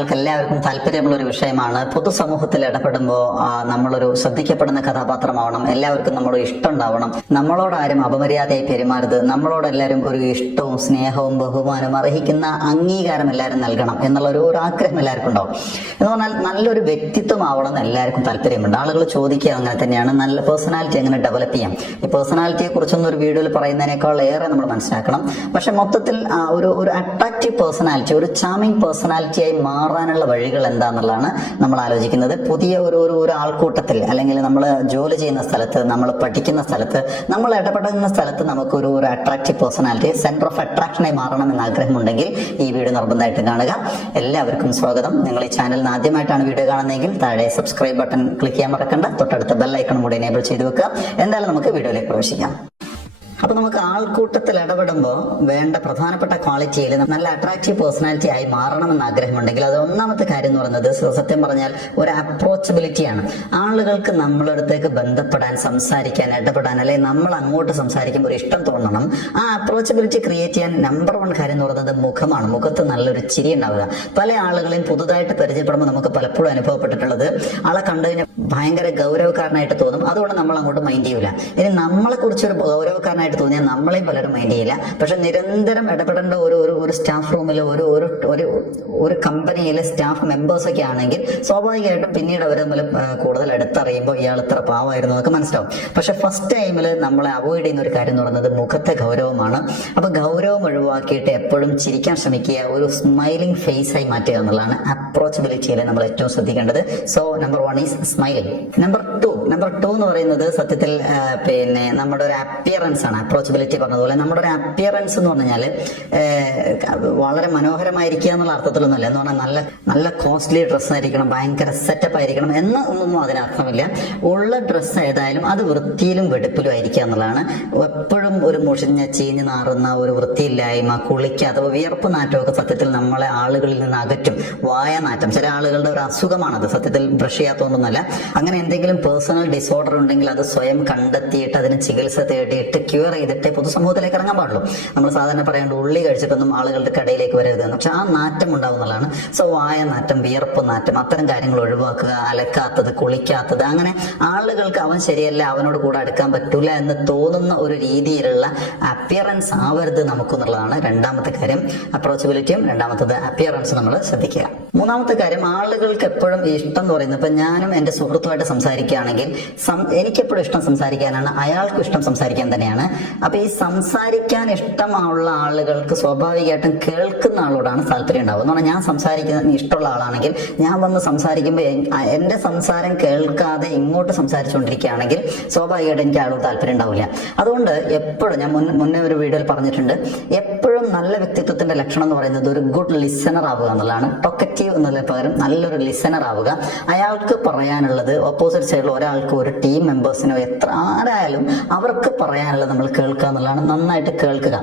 എല്ലാവർക്കും താല്പര്യമുള്ള ഒരു വിഷയമാണ്. പൊതുസമൂഹത്തിൽ ഇടപെടുമ്പോൾ നമ്മളൊരു ശ്രദ്ധിക്കപ്പെടുന്ന കഥാപാത്രമാവണം, എല്ലാവർക്കും നമ്മളോട് ഇഷ്ടം ഉണ്ടാവണം, നമ്മളോട് ആരും അപമര്യാദയായി പെരുമാറരുത്, നമ്മളോട് എല്ലാവരും ഒരു ഇഷ്ടവും സ്നേഹവും ബഹുമാനവും അർഹിക്കുന്ന അംഗീകാരം എല്ലാവരും നൽകണം എന്നുള്ള ഒരു ആഗ്രഹം എല്ലാവർക്കും ഉണ്ടാവും. എന്ന് പറഞ്ഞാൽ നല്ലൊരു വ്യക്തിത്വം ആവണം എന്ന് എല്ലാവർക്കും താല്പര്യമുണ്ട്. ആളുകൾ ചോദിക്കുക അങ്ങനെ തന്നെയാണ്, നല്ല പേഴ്സണാലിറ്റി എങ്ങനെ ഡെവലപ്പ് ചെയ്യാം. ഈ പേഴ്സണാലിറ്റിയെ കുറിച്ചൊന്നും ഒരു വീഡിയോയിൽ പറയുന്നതിനേക്കാൾ ഏറെ നമ്മൾ മനസ്സിലാക്കണം. പക്ഷെ മൊത്തത്തിൽ ഒരു അട്രാക്റ്റീവ് പേഴ്സണാലിറ്റി, ഒരു ചാമിങ് പേഴ്സണാലിറ്റിയായി മാറാനുള്ള വഴികൾ എന്താണെന്നുള്ളതാണ് നമ്മൾ ആലോചിക്കുന്നത്. പുതിയ ഒരു ആൾക്കൂട്ടത്തിൽ അല്ലെങ്കിൽ നമ്മൾ ജോലി ചെയ്യുന്ന സ്ഥലത്ത്, നമ്മൾ പഠിക്കുന്ന സ്ഥലത്ത്, നമ്മൾ ഇടപെടുന്ന സ്ഥലത്ത് നമുക്കൊരു അട്രാക്റ്റീവ് പേഴ്സണാലിറ്റി, സെന്റർ ഓഫ് അട്രാക്ഷനായി മാറണം എന്ന ആഗ്രഹമുണ്ടെങ്കിൽ ഈ വീഡിയോ നിർബന്ധമായിട്ടും കാണുക. എല്ലാവർക്കും സ്വാഗതം. നിങ്ങൾ ഈ ചാനലിന് ആദ്യമായിട്ടാണ് വീഡിയോ കാണുന്നതെങ്കിൽ താഴെ സബ്സ്ക്രൈബ് ബട്ടൺ ക്ലിക്ക് ചെയ്യാൻ മറക്കണ്ട. തൊട്ടടുത്ത ബെൽ ഐക്കൺ കൂടി എനേബിൾ ചെയ്ത് വെക്കുക. എന്തായാലും നമുക്ക് വീഡിയോയിലേക്ക് പ്രവേശിക്കാം. അപ്പൊ നമുക്ക് ആൾക്കൂട്ടത്തിൽ ഇടപെടുമ്പോൾ വേണ്ട പ്രധാനപ്പെട്ട ക്വാളിറ്റിയിൽ നല്ല അട്രാക്റ്റീവ് പേഴ്സണാലിറ്റി ആയി മാറണമെന്ന് ആഗ്രഹമുണ്ടെങ്കിൽ അത് ഒന്നാമത്തെ കാര്യം എന്ന് പറയുന്നത് സത്യം പറഞ്ഞാൽ ഒരു അപ്രോച്ചബിലിറ്റിയാണ്. ആളുകൾക്ക് നമ്മളെ അടുത്തേക്ക് ബന്ധപ്പെടാൻ, സംസാരിക്കാൻ, ഇടപെടാൻ, അല്ലെങ്കിൽ നമ്മൾ അങ്ങോട്ട് സംസാരിക്കുമ്പോൾ ഒരു ഇഷ്ടം തോന്നണം. ആ അപ്രോച്ചബിലിറ്റി ക്രിയേറ്റ് ചെയ്യാൻ നമ്പർ 1 കാര്യം എന്ന് പറയുന്നത് മുഖമാണ്. മുഖത്ത് നല്ലൊരു ചിരി ഉണ്ടാവുക. പല ആളുകളെയും പുതുതായിട്ട് പരിചയപ്പെടുമ്പോൾ നമുക്ക് പലപ്പോഴും അനുഭവപ്പെട്ടിട്ടുള്ളത് ആളെ കണ്ടു കഴിഞ്ഞാൽ ഭയങ്കര ഗൗരവക്കാരനായിട്ട് തോന്നും. അതുകൊണ്ട് നമ്മൾ അങ്ങോട്ട് മൈൻഡ് ചെയ്യില്ല. ഇനി നമ്മളെ കുറിച്ചൊരു ഗൗരവക്കാരനായിട്ട് തോന്നിയാൽ നമ്മളെയും പലരും മൈൻഡ് ചെയ്യില്ല. പക്ഷെ നിരന്തരം ഇടപെടേണ്ട ഒരു സ്റ്റാഫ് റൂമിൽ, ഒരു കമ്പനിയിലെ സ്റ്റാഫ് മെമ്പേഴ്സ് ഒക്കെ ആണെങ്കിൽ സ്വാഭാവികമായിട്ടും പിന്നീട് അവർ തമ്മിൽ കൂടുതൽ അടുത്തറിയുമ്പോൾ ഇയാൾ ഇത്ര പാവമായിരുന്നു എന്നൊക്കെ മനസ്സിലാവും. പക്ഷെ ഫസ്റ്റ് ടൈമിൽ നമ്മളെ അവോയ്ഡ് ചെയ്യുന്ന ഒരു കാര്യം എന്ന് പറയുന്നത് മുഖത്തെ ഗൗരവമാണ്. അപ്പൊ ഗൗരവം ഒഴിവാക്കിയിട്ട് എപ്പോഴും ചിരിക്കാൻ ശ്രമിക്കുക, ഒരു സ്മൈലിംഗ് ഫേസ് ആയി മാറ്റുക എന്നുള്ളതാണ് അപ്രോച്ചബിലിറ്റിയിൽ നമ്മൾ ഏറ്റവും ശ്രദ്ധിക്കേണ്ടത്. So number 1 is smiling. Number 2 എന്ന് പറയുന്നത് സത്യത്തിൽ നമ്മുടെ ഒരു അപ്പിയറൻസ് ആണ്. അപ്രോച്ചബിലിറ്റി പറഞ്ഞതുപോലെ നമ്മുടെ ഒരു അപ്പിയറൻസ് എന്ന് പറഞ്ഞാല് വളരെ മനോഹരമായിരിക്കുക എന്നുള്ള അർത്ഥത്തിലൊന്നുമല്ല. എന്ന് പറഞ്ഞാൽ നല്ല കോസ്റ്റ്ലി ഡ്രസ്സ് ആയിരിക്കണം, ഭയങ്കര സെറ്റപ്പ് ആയിരിക്കണം എന്നൊന്നും അതിനർത്ഥമില്ല. ഉള്ള ഡ്രസ്സ് ഏതായാലും അത് വൃത്തിയിലും വെടുപ്പിലും ആയിരിക്കുക എന്നുള്ളതാണ്. എപ്പോഴും ഒരു മുഷിഞ്ഞ ചീഞ്ഞ് നാറുന്ന ഒരു വൃത്തിയില്ലായ്മ, കുളിക്കാത്ത വിയർപ്പ് നാറ്റമൊക്കെ സത്യത്തിൽ നമ്മളെ ആളുകളിൽ നിന്ന് അകറ്റും. വായനാറ്റം ചില ആളുകളുടെ ഒരു അസുഖമാണത്, സത്യത്തിൽ ബ്രഷ് ചെയ്യാത്തൊന്നുമല്ല. അങ്ങനെ എന്തെങ്കിലും പേഴ്സണൽ ഡിസോർഡർ ഉണ്ടെങ്കിൽ അത് സ്വയം കണ്ടെത്തിയിട്ട് അതിന് ചികിത്സ തേടിയിട്ട് ക്യൂർ ചെയ്തിട്ടേ പൊതുസമൂഹത്തിലേക്ക് ഇറങ്ങാൻ പാടുള്ളൂ. നമ്മൾ സാധാരണ പറയേണ്ട ഉള്ളി കഴിച്ചിട്ടൊന്നും ആളുകളുടെ കടയിലേക്ക് വരരുതെന്ന്. പക്ഷെ ആ നാറ്റം ഉണ്ടാവുന്നതാണ്. സോ വായനാറ്റം, വിയർപ്പ് നാറ്റം, അത്തരം കാര്യങ്ങൾ ഒഴിവാക്കുക. അലക്കാത്തത്, കുളിക്കാത്തത്, അങ്ങനെ ആളുകൾക്ക് അവൻ ശരിയല്ല, അവനോട് കൂടെ അടുക്കാൻ പറ്റൂല എന്ന് തോന്നുന്ന ഒരു രീതിയിലുള്ള അപ്പിയറൻസ് ആവരുത് നമുക്കെന്നുള്ളതാണ് രണ്ടാമത്തെ കാര്യം. അപ്രോച്ചബിലിറ്റിയും രണ്ടാമത്തത് അപ്പിയറൻസ് നമ്മൾ ശ്രദ്ധിക്കുക. മൂന്നാമത്തെ കാര്യം, ആളുകൾക്ക് എപ്പോഴും ഇഷ്ടം എന്ന് പറയുന്നത്, ഇപ്പൊ ഞാനും എന്റെ സുഹൃത്തുമായിട്ട് സംസാരിക്കുകയാണെങ്കിൽ എനിക്കെപ്പോഴും ഇഷ്ടം സംസാരിക്കാനാണ്, അയാൾക്കും ഇഷ്ടം സംസാരിക്കാൻ തന്നെയാണ്. അപ്പൊ ഈ സംസാരിക്കാൻ ഇഷ്ടമുള്ള ആളുകൾക്ക് സ്വാഭാവികമായിട്ടും കേൾക്കുന്ന ആളോടാണ് താല്പര്യം ഉണ്ടാവുക. എന്ന് പറഞ്ഞാൽ ഞാൻ സംസാരിക്കുന്ന ഇഷ്ടമുള്ള ആളാണെങ്കിൽ ഞാൻ വന്ന് സംസാരിക്കുമ്പോൾ എന്റെ സംസാരം കേൾക്കാതെ ഇങ്ങോട്ട് സംസാരിച്ചുകൊണ്ടിരിക്കുകയാണെങ്കിൽ സ്വാഭാവികമായിട്ടും എനിക്ക് ആളോട് താല്പര്യം ഉണ്ടാവില്ല. അതുകൊണ്ട് എപ്പോഴും ഞാൻ മുന്നേ ഒരു വീഡിയോയിൽ പറഞ്ഞിട്ടുണ്ട്, എപ്പോഴും നല്ല വ്യക്തിത്വത്തിന്റെ ലക്ഷണം എന്ന് പറയുന്നത് ഒരു ഗുഡ് ലിസണർ ആവുക എന്നുള്ളതാണ്. ടോക്കറ്റീവ് എന്നതിന് പകരം നല്ലൊരു ലിസണർ ആവുക. അയാൾക്ക് പറയാനുള്ളത് ഓപ്പോസിറ്റ് സൈഡിൽ ഒരാൾക്ക്, ഒരു ടീം മെമ്പേഴ്സിനോ എത്ര ആരായാലും അവർക്ക് പറയാനുള്ളത് നമ്മൾ കേൾക്കുക എന്നുള്ളതാണ്. നന്നായിട്ട് കേൾക്കുക.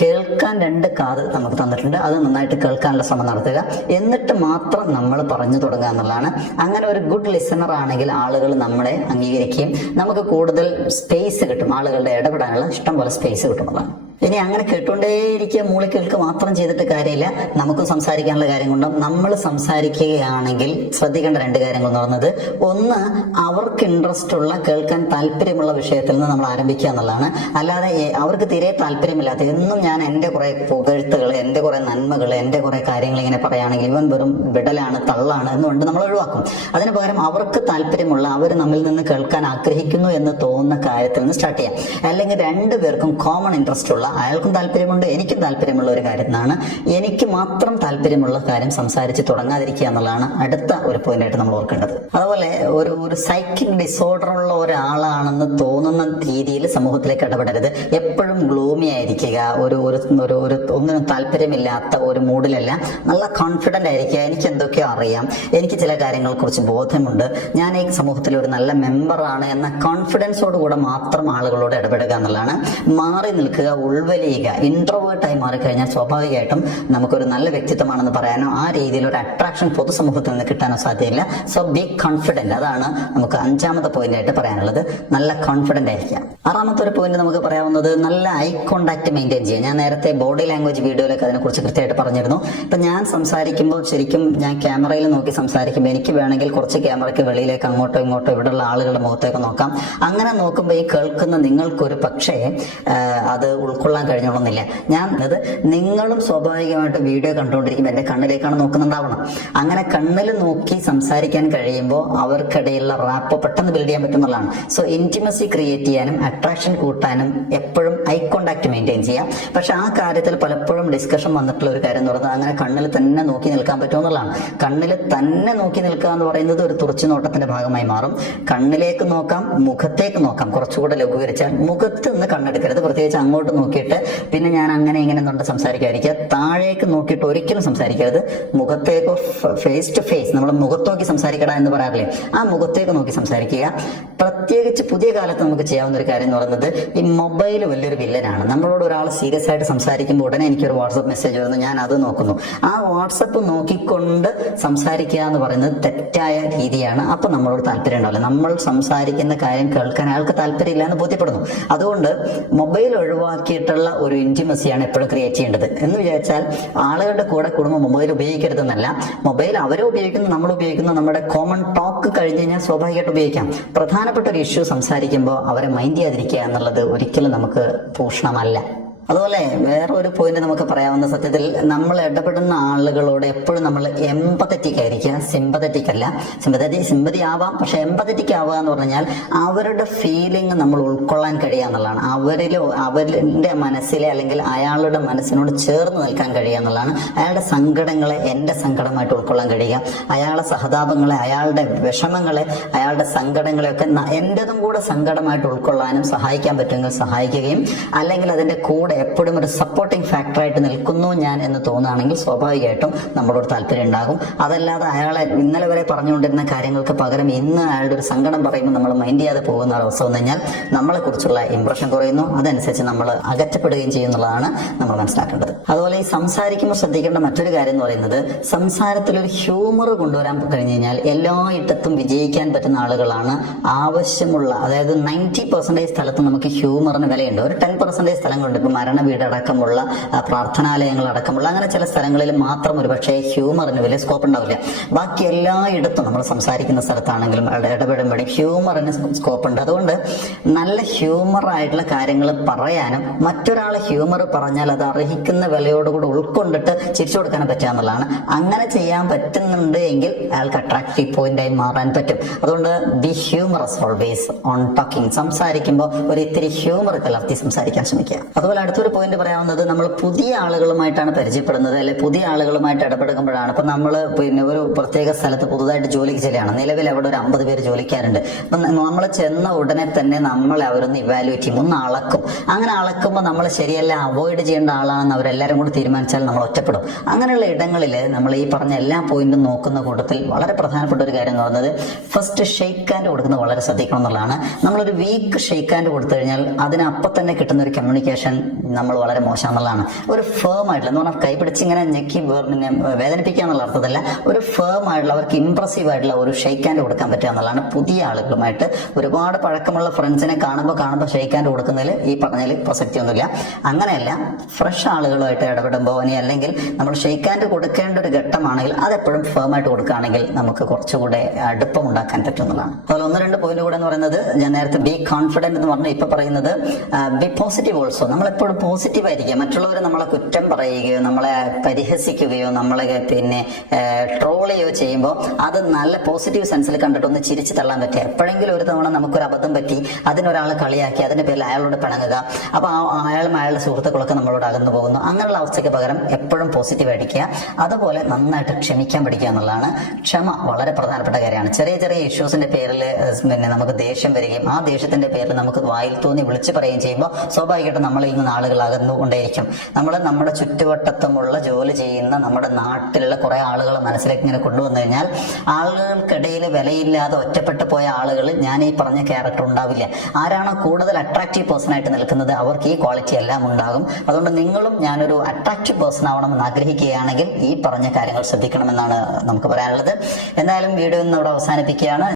കേൾക്കാൻ 2 കാത് നമുക്ക് തന്നിട്ടുണ്ട്, അത് നന്നായിട്ട് കേൾക്കാനുള്ള ശ്രമം നടത്തുക. എന്നിട്ട് മാത്രം നമ്മൾ പറഞ്ഞു തുടങ്ങുക എന്നുള്ളതാണ്. അങ്ങനെ ഒരു ഗുഡ് ലിസണർ ആണെങ്കിൽ ആളുകൾ നമ്മളെ അംഗീകരിക്കുകയും നമുക്ക് കൂടുതൽ സ്പേസ് കിട്ടും, ആളുകളുടെ ഇടപെടാനുള്ള ഇഷ്ടം പോലെ സ്പേസ് കിട്ടുന്നതാണ്. ഇനി അങ്ങനെ കേട്ടുകൊണ്ടേയിരിക്കുക, മൂളിക്കേൾക്ക് മാത്രം ചെയ്തിട്ട് കാര്യമില്ല. നമുക്ക് സംസാരിക്കാനുള്ള കാര്യം കൊണ്ടും നമ്മൾ സംസാരിക്കുകയാണെങ്കിൽ ശ്രദ്ധിക്കേണ്ട 2 കാര്യങ്ങൾ എന്ന് പറയുന്നത്, ഒന്ന് അവർക്ക് ഇൻട്രസ്റ്റ് ഉള്ള, കേൾക്കാൻ താല്പര്യമുള്ള വിഷയത്തിൽ നിന്ന് നമ്മൾ ആരംഭിക്കുക എന്നുള്ളതാണ്. അല്ലാതെ അവർക്ക് തീരെ താല്പര്യമില്ലാത്ത എന്നും ഞാൻ എൻ്റെ കുറെ പുകഴ്ത്തുകൾ, എൻ്റെ കുറെ നന്മകൾ, എൻ്റെ കുറെ കാര്യങ്ങൾ ഇങ്ങനെ പറയുകയാണെങ്കിൽ ഇവൻ വെറും വിടലാണ്, തള്ളാണ് എന്നുകൊണ്ട് നമ്മൾ ഒഴിവാക്കും. അതിന് പകരം അവർക്ക് താല്പര്യമുള്ള, അവർ നമ്മിൽ നിന്ന് കേൾക്കാൻ ആഗ്രഹിക്കുന്നു എന്ന് തോന്നുന്ന കാര്യത്തിൽ നിന്ന് സ്റ്റാർട്ട് ചെയ്യാം. അല്ലെങ്കിൽ 2 പേർക്കും കോമൺ ഇൻട്രസ്റ്റ് ഉള്ള, അയാൾക്കും താല്പര്യമുണ്ട് എനിക്കും താല്പര്യമുള്ള ഒരു കാര്യത്തിനാണ് എനിക്ക് മാത്രം താല്പര്യമുള്ള കാര്യം സംസാരിച്ച് തുടങ്ങാതിരിക്കുക എന്നുള്ളതാണ് അടുത്ത ഒരു പോയിന്റായിട്ട് നമ്മൾ ഓർക്കേണ്ടത്. അതുപോലെ ഒരു സൈക്കിക് ഡിസോർഡർ ഉള്ള ഒരാളാണെന്ന് തോന്നുന്ന രീതിയിൽ സമൂഹത്തിലേക്ക് ഇടപെടരുത്. എപ്പോഴും ഗ്ലൂമി ആയിരിക്കുക, ഒന്നിനും താല്പര്യമില്ലാത്ത ഒരു മൂഡിലല്ല, നല്ല കോൺഫിഡന്റ് ആയിരിക്കുക. എനിക്ക് എന്തൊക്കെയോ അറിയാം, എനിക്ക് ചില കാര്യങ്ങളെ കുറിച്ച് ബോധമുണ്ട്, ഞാൻ ഈ സമൂഹത്തിലെ ഒരു നല്ല മെമ്പറാണ് എന്ന കോൺഫിഡൻസോട് കൂടെ മാത്രം ആളുകളോട് ഇടപെടുക എന്നുള്ളതാണ്. മാറി നിൽക്കുക, ഉൾവലിയുക, ഇൻട്രോവേർട്ടായി മാറിക്കഴിഞ്ഞാൽ സ്വാഭാവികമായിട്ടും നമുക്കൊരു നല്ല വ്യക്തിത്വമാണെന്ന് പറയാനോ ആ രീതിയിൽ ഒരു അട്രാക്ഷൻ പൊതുസമൂഹത്തിൽ നിന്ന് കിട്ടാനോ സാധ്യതയില്ല. So B confident. അതാണ് നമുക്ക് 5ാമത്തെ പോയിന്റ് ആയിട്ട് പറയാനുള്ളത്. നല്ല കോൺഫിഡന്റ് ആയിരിക്കാം. 6ാമത്തെ ഒരു പോയിന്റ് നമുക്ക് പറയാവുന്നത് നല്ല ഐ കോണ്ടാക്ട് മെയിൻറ്റെയിൻ ചെയ്യുക. ഞാൻ നേരത്തെ ബോഡി ലാംഗ്വേജ് വീഡിയോയിലൊക്കെ അതിനെക്കുറിച്ച് കൃത്യമായിട്ട് പറഞ്ഞിരുന്നു. ഇപ്പം ഞാൻ സംസാരിക്കുമ്പോൾ ശരിക്കും ഞാൻ ക്യാമറയിൽ നോക്കി സംസാരിക്കുമ്പോൾ എനിക്ക് വേണമെങ്കിൽ കുറച്ച് ക്യാമറയ്ക്ക് വെളിയിലേക്ക് അങ്ങോട്ടോ ഇങ്ങോട്ടോ ഇവിടെയുള്ള ആളുകളുടെ മുഖത്തേക്ക് നോക്കാം. അങ്ങനെ നോക്കുമ്പോൾ ഈ കേൾക്കുന്ന നിങ്ങൾക്കൊരു പക്ഷേ അത് ഉൾക്കൊള്ളാൻ കഴിഞ്ഞോളുന്നില്ല. ഞാൻ അത് നിങ്ങളും സ്വാഭാവികമായിട്ട് വീഡിയോ കണ്ടുകൊണ്ടിരിക്കുമ്പോൾ എൻ്റെ കണ്ണിലേക്കാണ് നോക്കുന്നുണ്ടാവണം. അങ്ങനെ കണ്ണിൽ നോക്കി സംസാരിക്കാൻ കഴിയുമ്പോൾ അവർക്കിടയിലുള്ള റാപ്പ് പെട്ടെന്ന് ബിൽഡ് ചെയ്യാൻ പറ്റുന്നതാണ്. സോ ഇന്റിമസി ക്രിയേറ്റ് ചെയ്യാനും അട്രാക്ഷൻ കൂട്ടാനും എപ്പോഴും ഐ കോണ്ടാക്ട് മെയിൻറ്റെയിൻ ചെയ്യാം. പക്ഷെ ആ കാര്യത്തിൽ പലപ്പോഴും ഡിസ്കഷൻ വന്നിട്ടുള്ള ഒരു കാര്യം എന്ന് പറയുന്നത് അങ്ങനെ കണ്ണിൽ തന്നെ നോക്കി നിൽക്കാൻ പറ്റുമെന്നുള്ളതാണ്. കണ്ണിൽ തന്നെ നോക്കി നിൽക്കുക എന്ന് പറയുന്നത് ഒരു തുറച്ചുനോട്ടത്തിന്റെ ഭാഗമായി മാറും. കണ്ണിലേക്ക് നോക്കാം, മുഖത്തേക്ക് നോക്കാം. കുറച്ചുകൂടെ ലഘൂകരിച്ചാൽ മുഖത്ത് നിന്ന് കണ്ണെടുക്കരുത്, പ്രത്യേകിച്ച് അങ്ങോട്ട് നോക്കിയിട്ട് പിന്നെ ഞാൻ അങ്ങനെ ഇങ്ങനെ എന്നുകൊണ്ട് സംസാരിക്കാതിരിക്കുക. താഴേക്ക് നോക്കിയിട്ട് ഒരിക്കലും സംസാരിക്കരുത്. മുഖത്തേക്ക് ഫേസ് ടു ഫേസ്, നമ്മൾ മുഖത്ത് നോക്കി സംസാരിക്കട എന്ന് പറയാറില്ലേ, ആ മുഖത്തേക്ക് നോക്കി സംസാരിക്കുക. പ്രത്യേകിച്ച് പുതിയ കാലത്ത് നമുക്ക് ചെയ്യാവുന്ന ഒരു കാര്യം എന്ന് പറയുന്നത് ഈ മൊബൈൽ വലിയൊരു വില്ലനാണ്. നമ്മളോട് ഒരാൾ സീരിയസ് ആയിട്ട് സംസാരിക്കുമ്പോൾ ഉടനെ എനിക്കൊരു വാട്സപ്പ് മെസ്സേജ് വരുന്നു, ഞാൻ അത് നോക്കുന്നു. ആ വാട്സപ്പ് നോക്കിക്കൊണ്ട് സംസാരിക്കുക എന്ന് പറയുന്നത് തെറ്റായ രീതിയാണ്. അപ്പൊ നമ്മളോട് താല്പര്യം ഉണ്ടാവില്ല. നമ്മൾ സംസാരിക്കുന്ന കാര്യം കേൾക്കാൻ അയാൾക്ക് താല്പര്യമില്ല എന്ന് ബോധ്യപ്പെടുന്നു. അതുകൊണ്ട് മൊബൈൽ ഒഴിവാക്കിയിട്ടുള്ള ഒരു ഇന്റിമസിയാണ് എപ്പോഴും ക്രിയേറ്റ് ചെയ്യേണ്ടത്. എന്ന് വിചാരിച്ചാൽ ആളുകളുടെ കൂടെ കൂടുമ്പോൾ മൊബൈൽ ഉപയോഗിക്കരുതെന്നല്ല. മൊബൈൽ അവരെ ഉപയോഗിക്കുന്നു, നമ്മൾ ഉപയോഗിക്കുന്നു, നമ്മുടെ കോമൺ ടോക്ക് കഴിഞ്ഞ് കഴിഞ്ഞാൽ സ്വാഭാവികമായിട്ട് ഉപയോഗിക്കാം. പ്രധാനപ്പെട്ട ഒരു ഇഷ്യൂ സംസാരിക്കുമ്പോൾ അവരെ മൈൻഡ് ചെയ്യാതിരിക്കുക എന്നുള്ളത് ഒരിക്കലും നമുക്ക് ഭൂഷണമല്ല. അതുപോലെ വേറെ ഒരു പോയിന്റ് നമുക്ക് പറയാവുന്ന, സത്യത്തിൽ നമ്മൾ ഇടപെടുന്ന ആളുകളോട് എപ്പോഴും നമ്മൾ എംപതറ്റിക് ആയിരിക്കുക, സിമ്പതറ്റിക് അല്ല. സിമ്പതി ആവാം, പക്ഷെ എംപതറ്റിക് ആവുക എന്ന് പറഞ്ഞാൽ അവരുടെ ഫീലിംഗ് നമ്മൾ ഉൾക്കൊള്ളാൻ കഴിയുക എന്നുള്ളതാണ്. അവരുടെ മനസ്സിലെ അല്ലെങ്കിൽ അയാളുടെ മനസ്സിനോട് ചേർന്ന് നിൽക്കാൻ കഴിയുക എന്നുള്ളതാണ്. അയാളുടെ സങ്കടങ്ങളെ എൻ്റെ സങ്കടമായിട്ട് ഉൾക്കൊള്ളാൻ കഴിയുക, അയാളുടെ സഹതാപങ്ങളെ, അയാളുടെ വിഷമങ്ങളെ, അയാളുടെ സങ്കടങ്ങളെയൊക്കെ എൻ്റെതും കൂടെ സങ്കടമായിട്ട് ഉൾക്കൊള്ളാനും സഹായിക്കാൻ പറ്റുമെങ്കിൽ സഹായിക്കുകയും, അല്ലെങ്കിൽ അതിൻ്റെ കൂടെ എപ്പോഴും ഒരു സപ്പോർട്ടിംഗ് ഫാക്ടറായിട്ട് നിൽക്കുന്നു ഞാൻ എന്ന് തോന്നുകയാണെങ്കിൽ സ്വാഭാവികമായിട്ടും നമ്മളോട് താല്പര്യം ഉണ്ടാകും. അതല്ലാതെ അയാളെ ഇന്നലെ വരെ പറഞ്ഞുകൊണ്ടിരുന്ന കാര്യങ്ങൾക്ക് പകരം ഇന്ന് അയാളുടെ ഒരു സങ്കടം പറയുമ്പോൾ നമ്മൾ മൈൻഡ് ചെയ്യാതെ പോകുന്ന അവസ്ഥ വന്നു കഴിഞ്ഞാൽ നമ്മളെ കുറിച്ചുള്ള ഇംപ്രഷൻ കുറയുന്നു. അതനുസരിച്ച് നമ്മൾ അകറ്റപ്പെടുകയും ചെയ്യുന്നുള്ളതാണ് നമ്മൾ മനസ്സിലാക്കേണ്ടത്. അതുപോലെ ഈ സംസാരിക്കുമ്പോൾ ശ്രദ്ധിക്കേണ്ട മറ്റൊരു കാര്യം എന്ന് പറയുന്നത്, സംസാരത്തിലൊരു ഹ്യൂമർ കൊണ്ടുവരാൻ കഴിഞ്ഞു കഴിഞ്ഞാൽ എല്ലായിടത്തും വിജയിക്കാൻ പറ്റുന്ന ആളുകളാണ്. ആവശ്യമുള്ള, അതായത് 90% സ്ഥലത്ത് നമുക്ക് ഹ്യൂമറിന് വിലയുണ്ട്. ഒരു 10% സ്ഥലങ്ങളുണ്ട്, ഇപ്പം മരണ വീടടക്കമുള്ള പ്രാർത്ഥനാലയങ്ങൾ അടക്കമുള്ള അങ്ങനെ ചില സ്ഥലങ്ങളിൽ മാത്രം ഒരു പക്ഷേ ഹ്യൂമറിന് വലിയ സ്കോപ്പ് ഉണ്ടാവില്ല. ബാക്കി എല്ലായിടത്തും നമ്മൾ സംസാരിക്കുന്ന സ്ഥലത്താണെങ്കിലും ഇടപെടുമ്പോഴും ഹ്യൂമറിന് സ്കോപ്പ് ഉണ്ട്. അതുകൊണ്ട് നല്ല ഹ്യൂമർ ആയിട്ടുള്ള കാര്യങ്ങൾ പറയാനും മറ്റൊരാൾ ഹ്യൂമർ പറഞ്ഞാൽ അത് അർഹിക്കുന്ന വിലയോടുകൂടി ഉൾക്കൊണ്ടിട്ട് ചിരിച്ചു കൊടുക്കാനും പറ്റുക എന്നുള്ളതാണ്. അങ്ങനെ ചെയ്യാൻ പറ്റുന്നുണ്ട് എങ്കിൽ അയാൾക്ക് അട്രാക്റ്റീവ് പോയിന്റായി മാറാൻ പറ്റും. അതുകൊണ്ട് B humorous always on talking. സംസാരിക്കുമ്പോൾ ഒരു ഇത്തിരി ഹ്യൂമർ കലർത്തി സംസാരിക്കാൻ ശ്രമിക്കുക. അതുപോലെ അടുത്തൊരു പോയിന്റ് പറയാവുന്നത്, നമ്മൾ പുതിയ ആളുകളുമായിട്ടാണ് പരിചയപ്പെടുന്നത്, അല്ലെ പുതിയ ആളുകളുമായിട്ട് ഇടപെടുമ്പോഴാണ്. ഇപ്പൊ നമ്മൾ ഒരു പ്രത്യേക സ്ഥലത്ത് പുതുതായിട്ട് ജോലിക്ക് ചെല്ലുകയാണ്. നിലവിൽ അവിടെ ഒരു 50 പേര് ജോലിക്കാരുണ്ട്. അപ്പം നമ്മൾ ചെന്ന ഉടനെ തന്നെ നമ്മളെ അവരൊന്ന് ഇവാലുവേറ്റ് ചെയ്യും, ഒന്ന് അളക്കും. അങ്ങനെ അളക്കുമ്പോൾ നമ്മൾ ശരിയല്ല, അവോയ്ഡ് ചെയ്യേണ്ട ആളാണെന്ന് അവരെല്ലാവരും കൂടി തീരുമാനിച്ചാൽ നമ്മൾ ഒറ്റപ്പെടും. അങ്ങനെയുള്ള ഇടങ്ങളിൽ നമ്മൾ ഈ പറഞ്ഞ എല്ലാ പോയിന്റും നോക്കുന്ന കൂട്ടത്തിൽ വളരെ പ്രധാനപ്പെട്ട ഒരു കാര്യം എന്ന് പറയുന്നത്, ഫസ്റ്റ് ഷെയ്ക്ക് ഹാൻഡ് കൊടുക്കുന്നത് വളരെ ശ്രദ്ധിക്കണം എന്നുള്ളതാണ്. നമ്മളൊരു വീക്ക് ഷെയ്ക്ക് ഹാൻഡ് കൊടുത്തു കഴിഞ്ഞാൽ അതിനപ്പം തന്നെ കിട്ടുന്ന ഒരു കമ്മ്യൂണിക്കേഷൻ നമ്മൾ വളരെ മോശം എന്നുള്ളതാണ്. ഒരു ഫേം ആയിട്ടുള്ള എന്ന് പറഞ്ഞാൽ കൈപിടിച്ച് ഇങ്ങനെ ഞെക്കി വേദനിപ്പിക്കുക എന്നുള്ള അർത്ഥത്തില്ല, ഒരു ഫേം ആയിട്ടുള്ള അവർക്ക് ഇംപ്രസീവ് ആയിട്ടുള്ള ഒരു ഷെയ്ക്ക് ഹാൻഡ് കൊടുക്കാൻ പറ്റുക എന്നുള്ളതാണ്. പുതിയ ആളുകളുമായിട്ട് ഒരുപാട് പഴക്കമുള്ള ഫ്രണ്ട്സിനെ കാണുമ്പോൾ ഷെയ്ക്ക് ഹാൻഡ് കൊടുക്കുന്നതിൽ ഈ പറഞ്ഞതിൽ പ്രസക്തി ഒന്നുമില്ല. അങ്ങനെയല്ല, ഫ്രഷ് ആളുകളുമായിട്ട് ഇടപെടുമ്പോൾ അല്ലെങ്കിൽ നമ്മൾ ഷെയ്ക്ക് ഹാൻഡ് കൊടുക്കേണ്ട ഒരു ഘട്ടമാണെങ്കിൽ അതെപ്പോഴും ഫേം ആയിട്ട് കൊടുക്കുകയാണെങ്കിൽ നമുക്ക് കുറച്ചുകൂടെ അടുപ്പം ഉണ്ടാക്കാൻ പറ്റുന്നതാണ്. അതുപോലെ 1-2 പോയിന്റ് കൂടെ എന്ന് പറയുന്നത്, ഞാൻ നേരത്തെ ബി കോൺഫിഡന്റ് എന്ന് പറഞ്ഞു, ഇപ്പൊ പറയുന്നത് ബി പോസിറ്റീവ് ഓൾസോ. നമ്മളെപ്പോഴും പോസിറ്റീവ് ആയിരിക്കുക. മറ്റുള്ളവർ നമ്മളെ കുറ്റം പറയുകയോ നമ്മളെ പരിഹസിക്കുകയോ നമ്മളെ ട്രോൾ ചെയ്യുകയോ ചെയ്യുമ്പോൾ അത് നല്ല പോസിറ്റീവ് സെൻസിൽ കണ്ടിട്ടൊന്ന് ചിരിച്ചു തള്ളാൻ പറ്റുക. എപ്പോഴെങ്കിലും ഒരു തവണ നമുക്കൊരു അബദ്ധം പറ്റി അതിനൊരാളെ കളിയാക്കി അതിന്റെ പേരിൽ അയാളോട് പിണങ്ങുക, അപ്പൊ അയാളും അയാളുടെ സുഹൃത്തുക്കളൊക്കെ നമ്മളോട് അകന്നു പോകുന്നു. അങ്ങനെയുള്ള അവസ്ഥയ്ക്ക് പകരം എപ്പോഴും പോസിറ്റീവ് ആയിരിക്കുക. അതുപോലെ നന്നായിട്ട് ക്ഷമിക്കാൻ പഠിക്കുക എന്നുള്ളതാണ്. ക്ഷമ വളരെ പ്രധാനപ്പെട്ട കാര്യമാണ്. ചെറിയ ചെറിയ ഇഷ്യൂസിന്റെ പേരിൽ നമുക്ക് ദേഷ്യം വരികയും ആ ദേഷ്യത്തിന്റെ പേരിൽ നമുക്ക് വായിൽ തോന്നി വിളിച്ചു പറയുകയും ചെയ്യുമ്പോൾ സ്വാഭാവികമായിട്ടും നമ്മളിൽ നിന്ന് ആളുകൾ അകന്നുകൊണ്ടേയിരിക്കും. നമ്മൾ നമ്മുടെ ചുറ്റുവട്ടത്തുമുള്ള ജോലി ചെയ്യുന്ന നമ്മുടെ നാട്ടിലുള്ള കുറെ ആളുകളെ മനസ്സിലേക്ക് ഇങ്ങനെ കൊണ്ടുവന്നു കഴിഞ്ഞാൽ ആളുകൾക്കിടയിൽ വിലയില്ലാതെ ഒറ്റപ്പെട്ടു പോയ ആളുകൾ ഞാൻ ഈ പറഞ്ഞ ക്യാരക്ടർ ഉണ്ടാവില്ല. ആരാണോ കൂടുതൽ അട്രാക്റ്റീവ് പേഴ്സൺ ആയിട്ട് നിൽക്കുന്നത് അവർക്ക് ഈ ക്വാളിറ്റി എല്ലാം ഉണ്ടാകും. അതുകൊണ്ട് നിങ്ങളും ഞാനൊരു അട്രാക്റ്റീവ് പേഴ്സൺ ആവണമെന്ന് ആഗ്രഹിക്കുകയാണെങ്കിൽ ഈ പറഞ്ഞ കാര്യങ്ങൾ ശ്രദ്ധിക്കണമെന്നാണ് നമുക്ക് പറയാനുള്ളത്. എന്തായാലും വീഡിയോ ഇന്ന് അവിടെ അവസാനിപ്പിക്കുകയാണ്.